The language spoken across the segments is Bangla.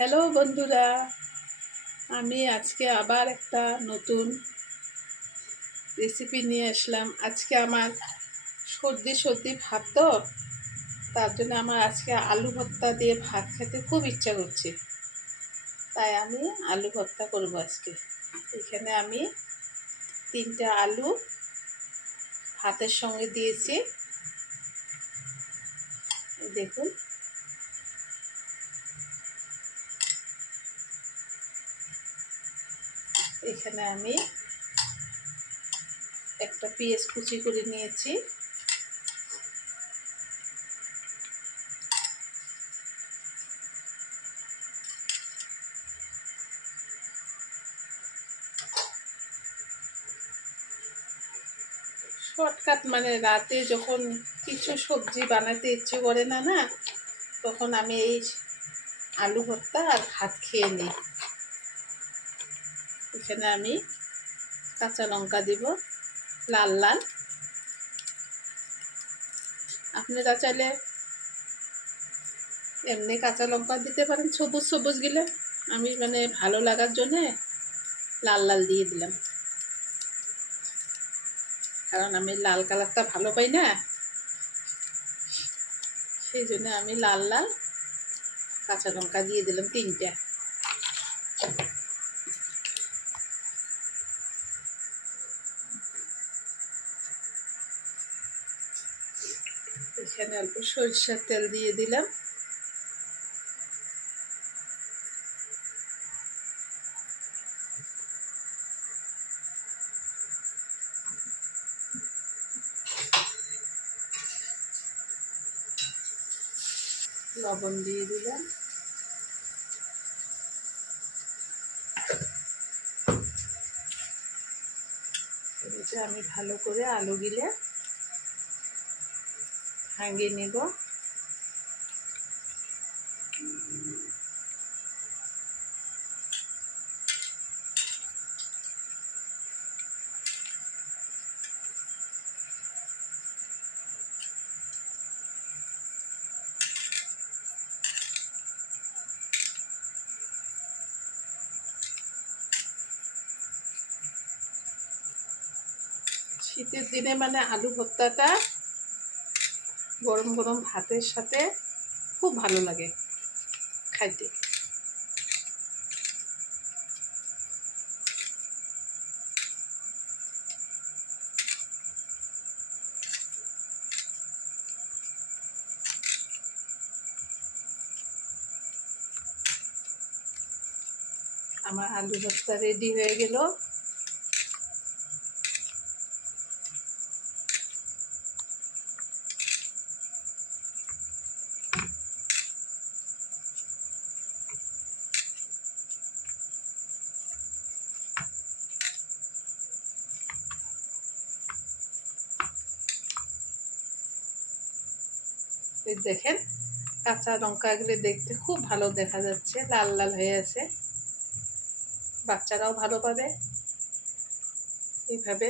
হ্যালো বন্ধুরা, আমি আজকে আবার একটা নতুন রেসিপি নিয়ে আসলাম। আজকে আমার সর্দি সর্দি ভাত, তো তার জন্য আমার আজকে আলু ভর্তা দিয়ে ভাত খেতে খুব ইচ্ছা করছে। তাই আমি আলু ভর্তা করব আজকে। এখানে আমি 3টে আলু ভাতের সঙ্গে দিয়েছি, দেখুন। এখানে আমি একটা পেঁয়াজ কুচি করে নিয়েছি, শর্টকাট মানে রাতে যখন কিছু সবজি বানাতে ইচ্ছে করে না না তখন আমি এই আলু ভর্তা আর ভাত খেয়ে নিই। এখানে আমি কাঁচা লঙ্কা দিব, লাল লাল। আপনারা চাইলে এমনি কাঁচা লঙ্কা দিতে পারেন, সবুজ সবুজ গিলে। আমি মানে ভালো লাগার জন্যে লাল লাল দিয়ে দিলাম, কারণ আমি লাল কালারটা ভালো পাই না, সেই জন্য আমি লাল লাল কাঁচা লঙ্কা দিয়ে দিলাম 3টে। এখানে অল্প সরিষার তেল দিয়ে দিলাম, লবণ দিয়ে দিলাম। এটা আমি ভালো করে আলু গিলে ভাঙিয়ে নেব। শীতের দিনে মানে আলু ভর্তাটা গরম গরম ভাতের সাথে খুব ভালো লাগে খাইতে। আমার আলু ভর্তা রেডি হয়ে গেল। দেখেন, কাঁচা লঙ্কাগুলো দেখতে খুব ভালো দেখা যাচ্ছে, লাল লাল হয়ে আছে। বাচ্চারাও ভালো পাবে এইভাবে।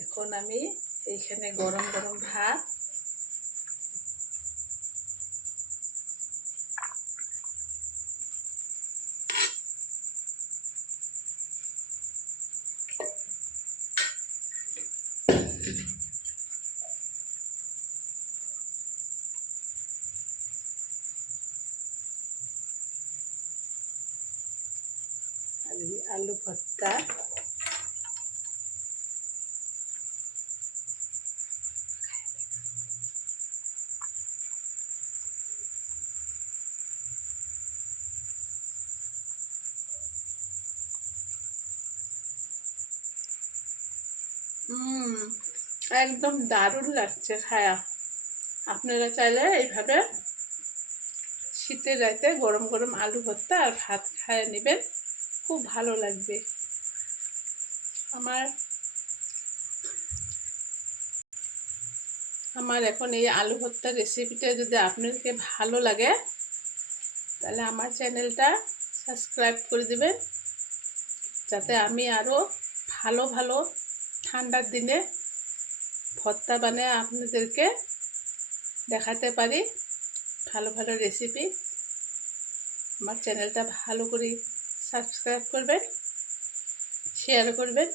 এখন আমি এইখানে গরম গরম ভাত আলু ভর্তা একদম দারুণ লাগছে খায়া। আপনারা চাইলে এইভাবে শীতের রাতে গরম গরম আলু ভর্তা আর ভাত খায় নেবেন, খুব ভালো লাগবে। আমার এখন এই আলু ভর্তার রেসিপিটা যদি আপনাদেরকে ভালো লাগে তাহলে আমার চ্যানেলটা সাবস্ক্রাইব করে দেবেন, যাতে আমি আরও ভালো ভালো ঠান্ডার দিনে ভর্তা বানিয়ে আপনাদেরকে দেখাতে পারি ভালো ভালো রেসিপি। আমার চ্যানেলটা ভালো করে সাবস্ক্রাইব করবেন, শেয়ার করবেন।